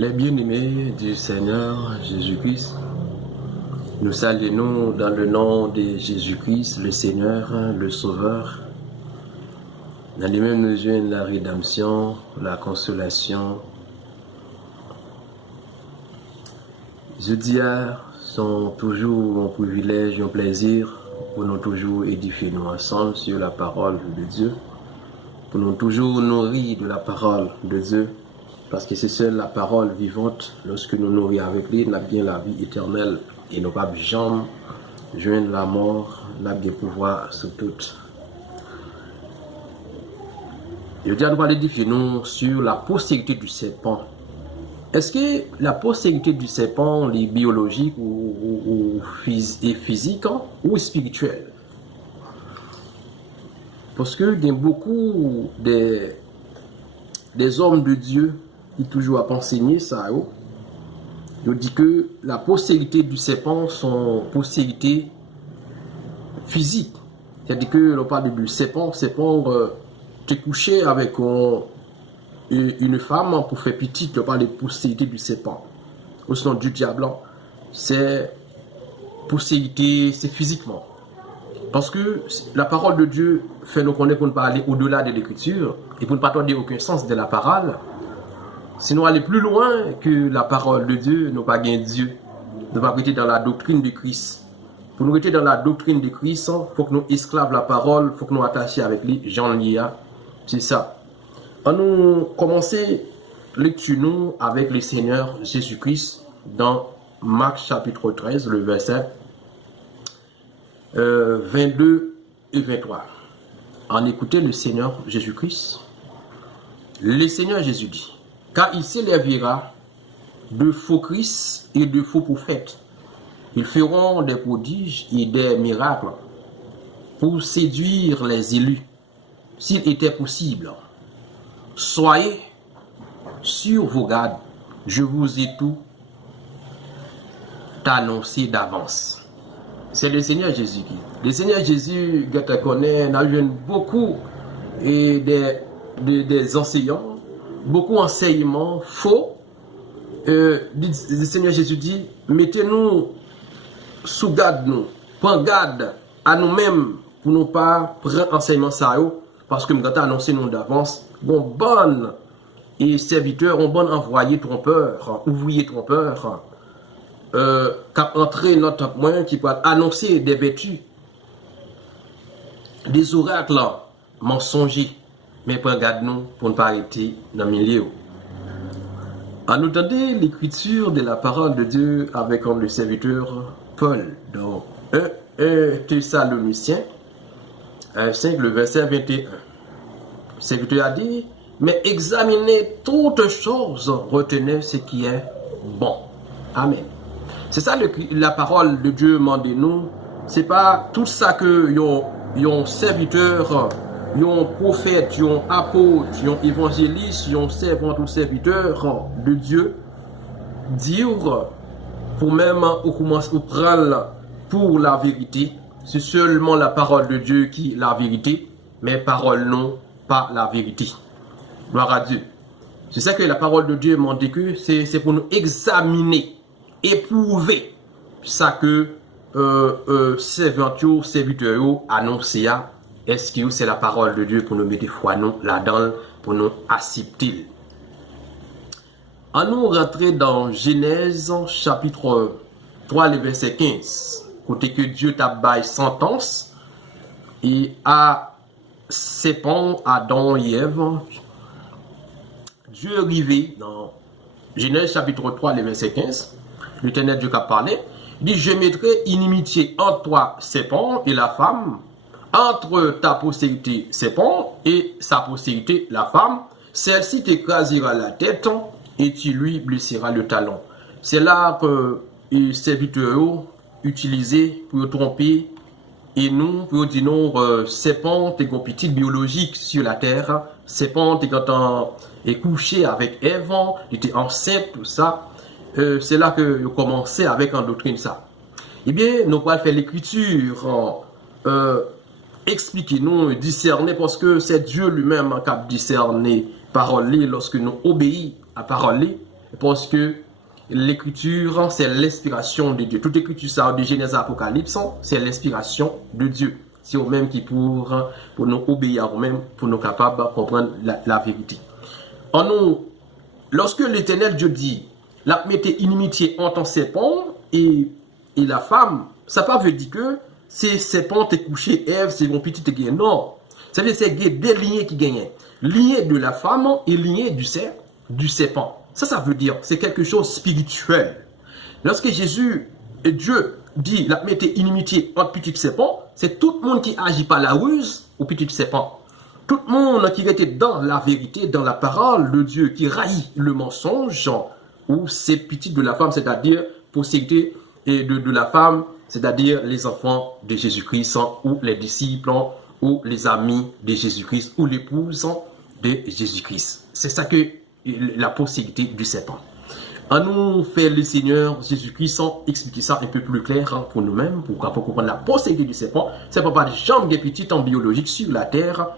Les bien-aimés du Seigneur Jésus-Christ, nous saluons dans le nom de Jésus-Christ, le Seigneur, le Sauveur. Dans les mêmes mesures, la rédemption, la consolation. Jeudi sont toujours un privilège, un plaisir pour nous toujours édifier nous ensemble sur la parole de Dieu, pour nous toujours nourrir de la parole de Dieu, parce que c'est seule la parole vivante, lorsque nous nourrir avec lui, nous avons bien la vie éternelle et nous pas jamais joindre la mort, nous avons bien pouvoir sur tout. Je dis à nous parler d'édifier nous sur la postérité du serpent. Est-ce que la postérité du serpent est biologique ou physique ou spirituelle? Parce que il y a beaucoup des hommes de Dieu qui toujours à enseigner ça. Je dis que la postérité du serpent sont postérité physique. C'est-à-dire que l'on parle du serpent, tu es couché avec une femme pour faire petite, on parle de postérité du serpent. Au sens du diable, c'est postérité, c'est physiquement. Parce que la parole de Dieu fait nous connaître pour ne pas aller au-delà de l'écriture et pour ne pas donner aucun sens de la parole. Sinon, aller plus loin que la parole de Dieu, nous pas gagner Dieu. Nous pas rester dans la doctrine de Christ. Pour nous rester dans la doctrine de Christ, il faut que nous esclaves la parole, il faut que nous attachions avec lui, Jean Lia. C'est ça. On nous commencer lecture nous avec le Seigneur Jésus-Christ dans Marc chapitre 13, le verset 22 et 23. En écoutant le Seigneur Jésus-Christ, le Seigneur Jésus dit, car il s'élèvera de faux Christ et de faux prophètes. Ils feront des prodiges et des miracles pour séduire les élus, s'il était possible. Soyez sur vos gardes, je vous ai tout annoncé d'avance. C'est le Seigneur Jésus qui. Le Seigneur Jésus, qui te connaît, n'a eu beaucoup et des enseignants, beaucoup d'enseignements faux. Le Seigneur Jésus dit, mettez-nous sous garde, nous, prends garde à nous-mêmes pour ne pas prendre enseignement ça, parce que nous avons annoncé nous d'avance, bon bon et serviteurs, on bon envoyé trompeur, ouvrier trompeur, qui a entré notre moyen qui peut annoncer des vertus, des oracles mensongers, mais regarde-nous pour ne pas arrêter dans le milieu. En entendant l'écriture de la parole de Dieu avec le serviteur Paul dans 1 Thessaloniciens 5, le verset 21. Le serviteur a dit, mais examinez toutes choses, retenez ce qui est bon. Amen. C'est ça la parole de Dieu demande nous. C'est pas tout ça que yon serviteur, yon prophète, yon apôtre, yon évangéliste, yon servant ou serviteur de Dieu dire pour même ou commence ou prendre pour la vérité. C'est seulement la parole de Dieu qui est la vérité, mais parole non, pas la vérité. Gloire à Dieu. C'est ça que la parole de Dieu m'a dit que c'est pour nous examiner, éprouver ça que serviteurs annoncé. Est-ce que c'est la parole de Dieu pour nous mettre foi nous là-dedans, pour nous accepter. En nous rentrer dans Genèse chapitre 3, le verset 15. Côté que Dieu t'a baillé sentence et à serpent, Adam et Ève. Dieu est arrivé dans Genèse chapitre 3, le verset 15. L'Éternel Dieu qui a parlé. Il dit, je mettrai inimitié entre toi, serpent, et la femme, entre ta postérité, serpent, et sa postérité, la femme. Celle-ci t'écrasera la tête et tu lui blesseras le talon. C'est là que les serviteurs utilisés pour tromper et nous, pour dire non, serpent est une petite biologique sur la terre. Serpent est couché avec Ève, il était enceinte, tout ça. C'est là que je commençais avec en doctrine ça. Eh bien, nous allons faire l'écriture, expliquer, nous discerner, parce que c'est Dieu lui-même qui a discerné parole lorsque nous obéissons à parole. parce que l'écriture, c'est l'inspiration de Dieu. Toute écriture, ça, de Genèse à Apocalypse, c'est l'inspiration de Dieu. C'est eux-mêmes qui pour nous obéir à eux-mêmes, pour nous capables de comprendre la vérité. En nous, lorsque l'Éternel Dieu dit, la mettez inimitié entre un serpent et la femme, ça ne veut pas dire que c'est serpent qui couché, Ève, c'est mon petit qui gagne. Non. Ça veut dire que c'est deux lignées qui gagnent. Lignée de la femme et lignée du serpent. Ça veut dire, c'est quelque chose de spirituel. Lorsque Jésus et Dieu dit, la mettez inimitié entre petit serpent, c'est tout le monde qui agit par la ruse au petit serpent. Tout le monde qui était dans la vérité, dans la parole de Dieu, qui raillit le mensonge, ou c'est petit de la femme, c'est-à-dire postérité et de la femme, c'est-à-dire les enfants de Jésus-Christ, ou les disciples, ou les amis de Jésus-Christ, ou l'épouse de Jésus-Christ. C'est ça que la postérité du serpent. À nous faire le Seigneur Jésus-Christ expliquer ça un peu plus clair pour nous-mêmes, pour comprendre la postérité du serpent. C'est pas des jambes des petites en biologique sur la terre.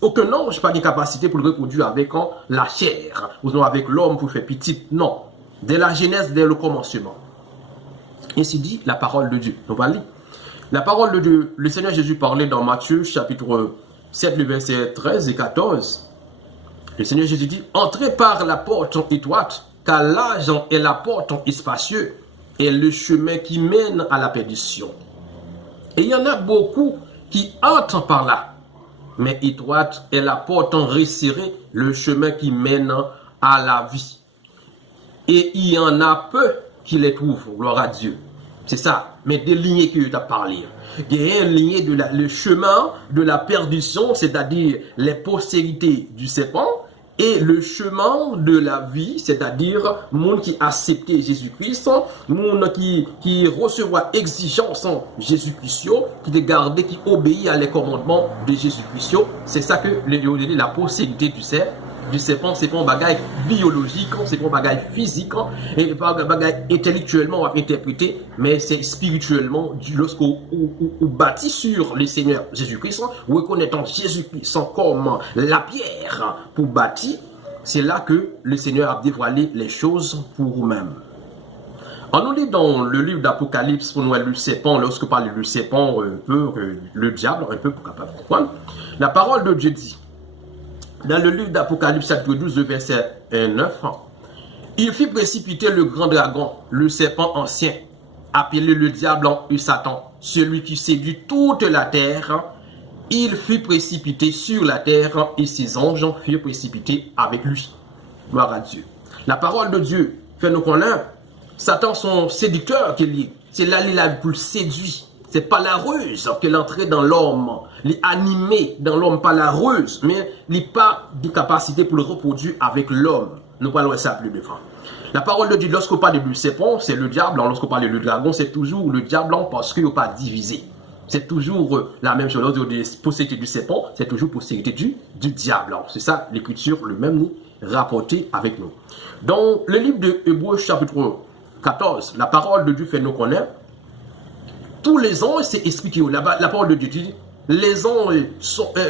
Aucun ange n'a pas de capacité pour le reproduire avec la chair, ou avec l'homme pour faire petit. Non. Dès la Genèse, dès le commencement. Ainsi dit la parole de Dieu. On va lire. La parole de Dieu, le Seigneur Jésus parlait dans Matthieu chapitre 7, le verset 13 et 14. Le Seigneur Jésus dit, entrez par la porte étroite, car large est la porte espacieux et le chemin qui mène à la perdition. Et il y en a beaucoup qui entrent par là. Mais étroite est la porte resserrée, le chemin qui mène à la vie. Et il y en a peu qui les trouvent, gloire à Dieu. C'est ça. Mais des lignées que tu as parlé. Il y a une lignée de le chemin de la perdition, c'est-à-dire les postérités du serpent, et le chemin de la vie, c'est-à-dire monde qui a accepté Jésus-Christ, monde qui recevra exigence en Jésus-Christ, qui est gardé, qui obéit à les commandements de Jésus-Christ. C'est ça que la postérité du serpent, c'est pas un bagage biologique, c'est pas un bagage physique, et pas un bagage intellectuellement interprété, mais c'est spirituellement, lorsqu'on bâtit sur le Seigneur Jésus-Christ, reconnaissant Jésus-Christ comme la pierre pour bâtir, c'est là que le Seigneur a dévoilé les choses pour vous-même. On nous lit dans le livre d'Apocalypse, pour nous le serpent, lorsque parle du serpent, un peu, le diable, un peu pour capable de comprendre, la parole de Dieu dit, dans le livre d'Apocalypse chapitre 12, verset 9, il fit précipiter le grand dragon, le serpent ancien, appelé le diable et Satan, celui qui séduit toute la terre. Il fut précipité sur la terre et ses anges furent précipités avec lui. Gloire à Dieu. La parole de Dieu fait nous connaître. Satan, son séducteur qu'il est, c'est là qu'il a plus séduit. C'est pas la ruse qu'elle entrait dans l'homme, l'animé dans l'homme, pas la ruse, mais il n'a pas de capacité pour le reproduire avec l'homme. Nous parlons de ça plus devant. La parole de Dieu, lorsqu'on parle du serpent, c'est le diable. Lorsqu'on parle du dragon, c'est toujours le diable parce qu'il n'a pas divisé. C'est toujours la même chose. Lorsqu'on dit postérité du serpent, c'est toujours postérité du diable. C'est ça l'écriture, le même rapporté avec nous. Dans le livre de Hébreux, chapitre 14, la parole de Dieu fait nous connaître. Tous les anges, c'est expliqué. La parole de Dieu dit, les anges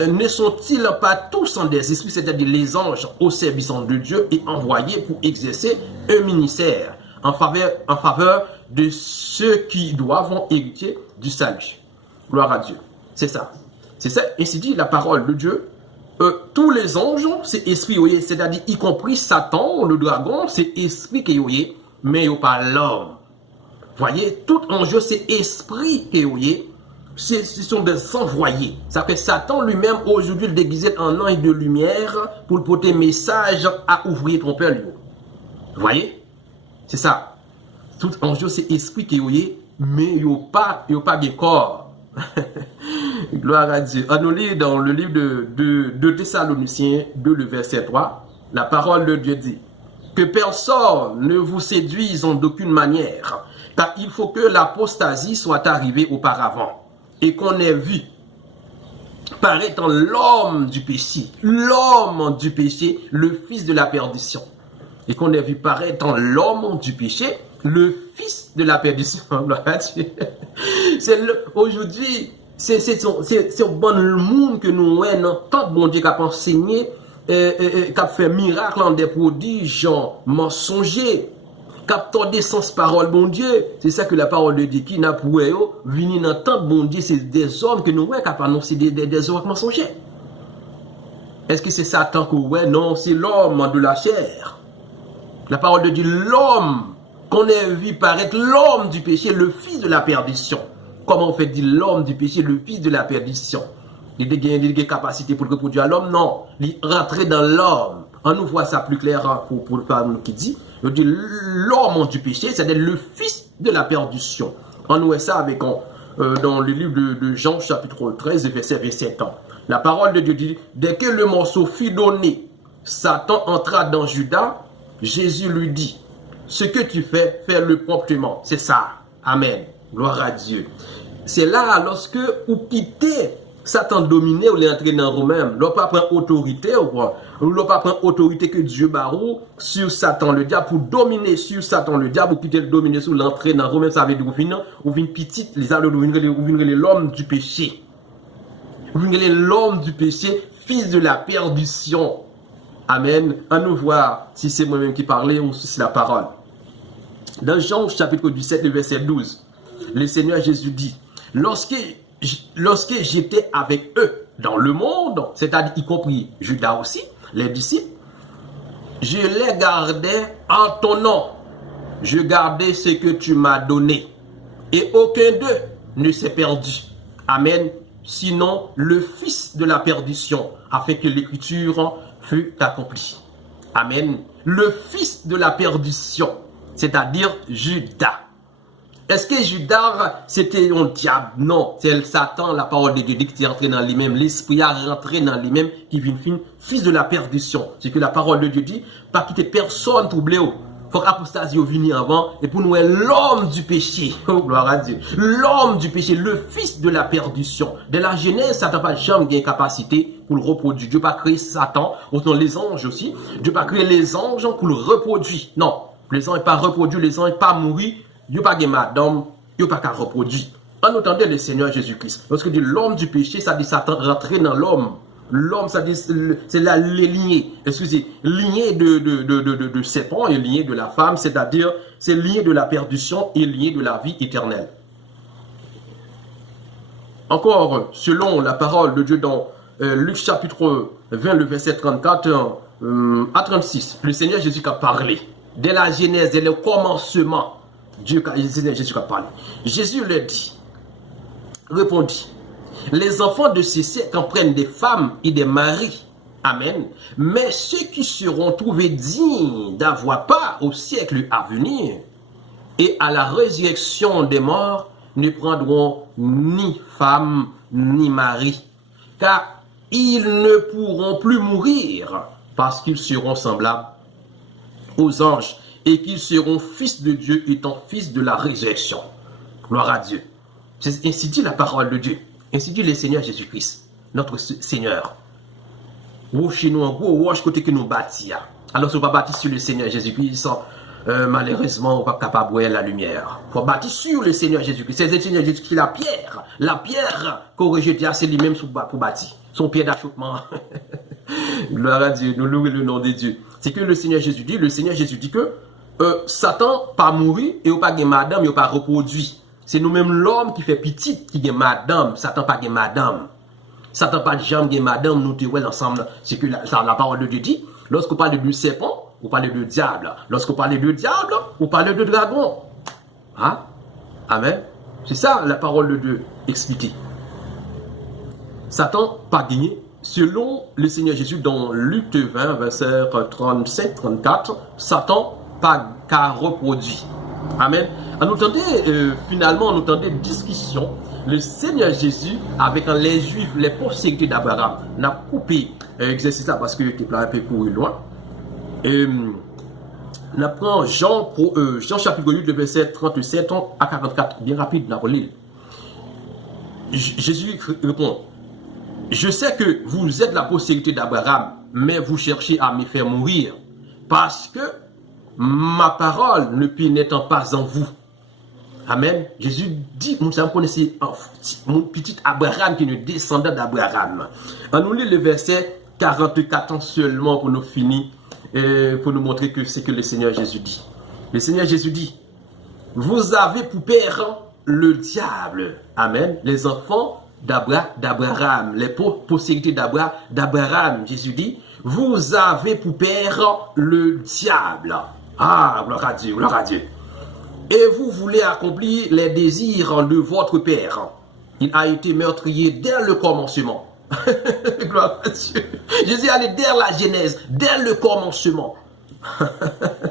ne sont-ils pas tous en des esprits, c'est-à-dire les anges au service de Dieu et envoyés pour exercer un ministère en faveur de ceux qui doivent hériter du salut. Gloire à Dieu. C'est ça. C'est ça. Ainsi dit la parole de Dieu. Tous les anges, c'est esprit, c'est-à-dire y compris Satan, le dragon, c'est esprit qui est, mais il n'y a pas l'homme. Voyez, tout enjeu, c'est esprit qui est, ce sont des envoyés. Ça fait Satan lui-même, aujourd'hui, le déguisé en ange de lumière pour le porter message à ouvrier trompeur. Voyez, c'est ça. Tout enjeu, c'est esprit qui est, mais il n'y a pas de corps. Gloire à Dieu. On nous lit dans le livre de Thessaloniciens 2, le verset 3, la parole de Dieu dit, que personne ne vous séduise d'aucune manière, car il faut que l'apostasie soit arrivée auparavant et qu'on ait vu paraître l'homme du péché, le fils de la perdition. Et qu'on ait vu paraître l'homme du péché, le fils de la perdition. Aujourd'hui, c'est au bon monde que nous avons tant bon Dieu qui a enseigné qui a fait miracle en des prodiges mensongers, qui a tordu sens parole bon Dieu. C'est ça que la parole de Dieu qui n'a pour eux venir dans tant bon Dieu, c'est des hommes que nous voyons qui ont annoncé des oracles mensongers. Est-ce que c'est Satan que ouais? Non, c'est l'homme de la chair. La parole de Dieu, l'homme qu'on a vu paraître, l'homme du péché, le fils de la perdition. Comment on fait dire l'homme du péché, le fils de la perdition? Il a des capacités pour reproduire l'homme? Non. Il rentrer dans l'homme. On nous voit ça plus clair pour le parole qui dit. Il dit l'homme du péché, c'est-à-dire le fils de la perdition. On nous voit ça avec dans le livre de Jean, chapitre 13, verset 27 ans. La parole de Dieu dit, dès que le morceau fut donné, Satan entra dans Judas. Jésus lui dit, ce que tu fais, fais-le promptement. C'est ça. Amen. Gloire à Dieu. C'est là, lorsque vous quittez Satan dominé, ou l'entrée dans vous-même, l'on pas prendre autorité, ou l'on pas prendre autorité que Dieu barou sur Satan le diable, pour dominer sur Satan le diable, ou quitter le dominer sur l'entrée dans vous-même, ça veut dire vous venez petit, les allos, vous venez l'homme du péché. Vous venez l'homme du péché, fils de la perdition. Amen. À nous voir si c'est moi-même qui parlais ou si c'est la parole. Dans Jean chapitre 17, le verset 12, le Seigneur Jésus dit, lorsque j'étais avec eux dans le monde, c'est-à-dire y compris Judas aussi, les disciples, je les gardais en ton nom. Je gardais ce que tu m'as donné. Et aucun d'eux ne s'est perdu. Amen. Sinon, le fils de la perdition a fait que l'écriture fut accomplie. Amen. Le fils de la perdition, c'est-à-dire Judas. Est-ce que Judas, c'était un diable? Non, c'est Satan, la parole de Dieu qui est entré dans lui-même. L'esprit a rentré dans lui-même, qui vient fils de la perdition. C'est que la parole de Dieu dit, pas quitter personne troublé. Faut qu'apostasie vienne avant, et pour nous, l'homme du péché. Oh, gloire à Dieu. L'homme du péché, le fils de la perdition. De la Genèse, Satan n'a pas de chambre, il a une capacité pour le reproduire. Dieu n'a pas créé Satan, autant les anges aussi. Dieu n'a pas créé les anges pour le reproduire. Non, les anges n'ont pas reproduit, les anges n'ont pas mouru. Dieu n'a pas de madame, Dieu n'a pas qu'à reproduire. En entendant le Seigneur Jésus-Christ. Lorsque dit l'homme du péché, ça dit Satan rentrer dans l'homme. L'homme, ça dit, c'est la lignée, excusez, lignée de serpent et lignée de la femme, c'est-à-dire, c'est lignée de la perdition et lignée de la vie éternelle. Encore, selon la parole de Dieu dans Luc chapitre 20, le verset 34 à 36, le Seigneur Jésus a parlé. Dès la Genèse, dès le commencement, le Seigneur Jésus a parlé. Jésus leur dit, répondit, les enfants de ces siècles en prennent des femmes et des maris. Amen. Mais ceux qui seront trouvés dignes d'avoir part au siècle à venir et à la résurrection des morts ne prendront ni femme ni mari, car ils ne pourront plus mourir parce qu'ils seront semblables aux anges et qu'ils seront fils de Dieu étant fils de la résurrection. Gloire à Dieu. C'est ainsi dit la parole de Dieu. Ainsi dit le Seigneur Jésus-Christ, notre Seigneur. Ou chez nous, en gros, ou côté que nous bâtis. Alors, si on va bâtir sur le Seigneur Jésus-Christ, malheureusement, on n'est pas capable de voir la lumière. Il faut bâtir sur le Seigneur Jésus-Christ. C'est le Seigneur Jésus-Christ, la pierre qu'on rejette, c'est lui-même pour bâtir. Son pierre d'achoppement. Gloire à Dieu, nous louons le nom de Dieu. C'est que le Seigneur Jésus dit que Satan pas mourir et ou pas de madame, il pas reproduit. C'est nous-mêmes l'homme qui fait petit qui gagne madame, Satan pas gagne madame. Satan pas de jambe gagne madame, nous te ouais ensemble. C'est que la parole de Dieu dit, lorsqu'on parle de serpent, on parle de diable. Lorsqu'on parle de diable, on parle de dragon. Hein? Amen. C'est ça la parole de Dieu expliquée. Satan pas gagné. Selon le Seigneur Jésus dans Luc 20, verset 37-34, Satan pas qu'à reproduit. Amen. On entendait finalement, on entendait discussion. Le Seigneur Jésus avec les Juifs, les postérités d'Abraham, n'a coupé l'exercice là parce que tu un peu couru loin. On apprend Jean chapitre 8, le verset 37 à 44, bien rapide, dans le Jésus répond, je sais que vous êtes la postérité d'Abraham, mais vous cherchez à me faire mourir parce que ma parole ne pénètre pas en vous. Amen. Jésus dit, nous connaissons mon petit Abraham qui est le descendant d'Abraham. On nous lit le verset 44 ans seulement pour nous finir, pour nous montrer que c'est que le Seigneur Jésus dit. Le Seigneur Jésus dit, vous avez pour père le diable. Amen. Les enfants d'Abraham, les postérités d'Abraham. Jésus dit, vous avez pour père le diable. Ah, gloire à Dieu, gloire à Dieu. Et vous voulez accomplir les désirs de votre père. Il a été meurtrier dès le commencement. Gloire à Dieu. Jésus allait dès la Genèse, dès le commencement.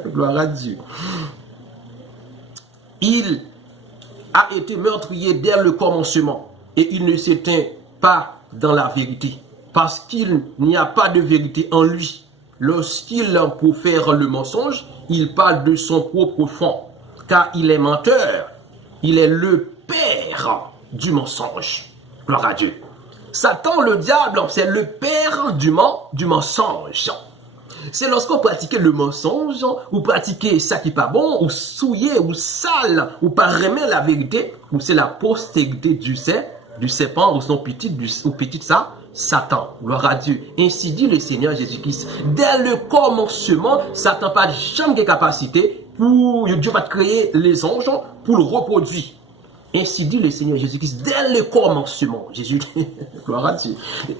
Gloire à Dieu. Il a été meurtrier dès le commencement et il ne s'éteint pas dans la vérité parce qu'il n'y a pas de vérité en lui. Lorsqu'il profère le mensonge, il parle de son propre fond car il est menteur. Il est le père du mensonge. Gloire à Dieu. Satan, le diable, c'est le père du mensonge. C'est lorsqu'on pratiquait le mensonge, ou pratiquait ça qui n'est pas bon, ou souillé, ou sale, ou pas remet la vérité, ou c'est la postérité du serpent, ou son petit ça, Satan. Gloire à Dieu. Ainsi dit le Seigneur Jésus-Christ. Dès le commencement, Satan n'a pas jamais de capacité pour Dieu va créer les anges pour le reproduire. Ainsi dit le Seigneur Jésus-Christ, dès le commencement, Jésus dit, gloire à Dieu,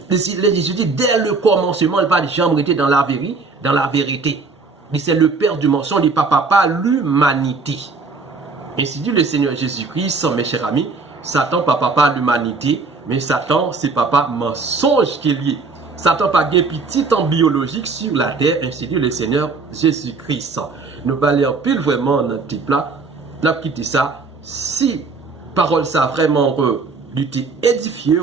Jésus dit, dès le commencement, il n'a pas jamais été dans la vérité. C'est le père du mensonge, il n'est pas papa, l'humanité. Ainsi dit le Seigneur Jésus-Christ, mes chers amis, Satan pas papa l'humanité, mais Satan c'est papa mensonge qui est lié. Satan pas bien petit en biologique sur la terre, ainsi dit le Seigneur Jésus-Christ. Nous parlons en pile vraiment dans petit plat, nous avons quitté ça, si parole ça vraiment lutter édifier,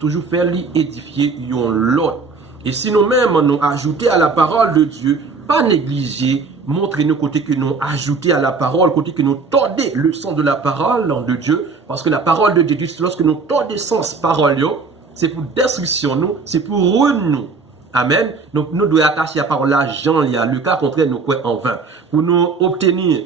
toujours faire lui édifier l'autre. Et si nous-mêmes nous ajouter à la parole de Dieu, pas négliger, montrer nous côté que nous ajouter à la parole, côté que nous tordez le sens de la parole de Dieu, parce que la parole de Dieu, lorsque nous tordez sens parole, c'est pour destruction nous, c'est pour ruine nous. Amen. Donc nous devons attacher la parole à Jean, le cas contraire nous croyons en vain. Pour nous obtenir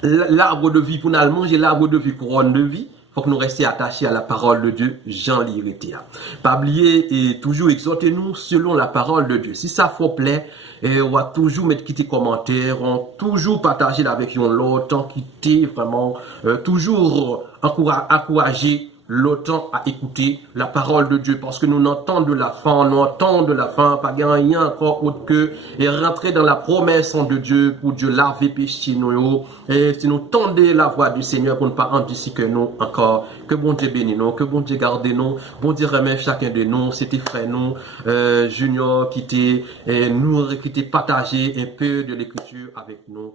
l'arbre de vie, pour nous manger l'arbre de vie, couronne de vie, il faut que nous restions attachés à la parole de Dieu, Jean l'irrité. Pas oublier et toujours exhorter nous selon la parole de Dieu. Si ça vous plaît, on va toujours mettre quitter commentaires, on toujours partager avec l'autre, quitter vraiment, toujours encourager l'autre à écouter la parole de Dieu parce que nous n'entendons de la fin, pas rien encore autre que et rentrer dans la promesse de Dieu pour Dieu laver péché nous et si nous tendez la voix du Seigneur pour ne pas anticiper nous encore que bon Dieu bénisse nous, que bon Dieu garde nous, bon Dieu remet chacun de nous, c'était frère nous Junior qui était nous qui était partagé un peu de l'écriture avec nous.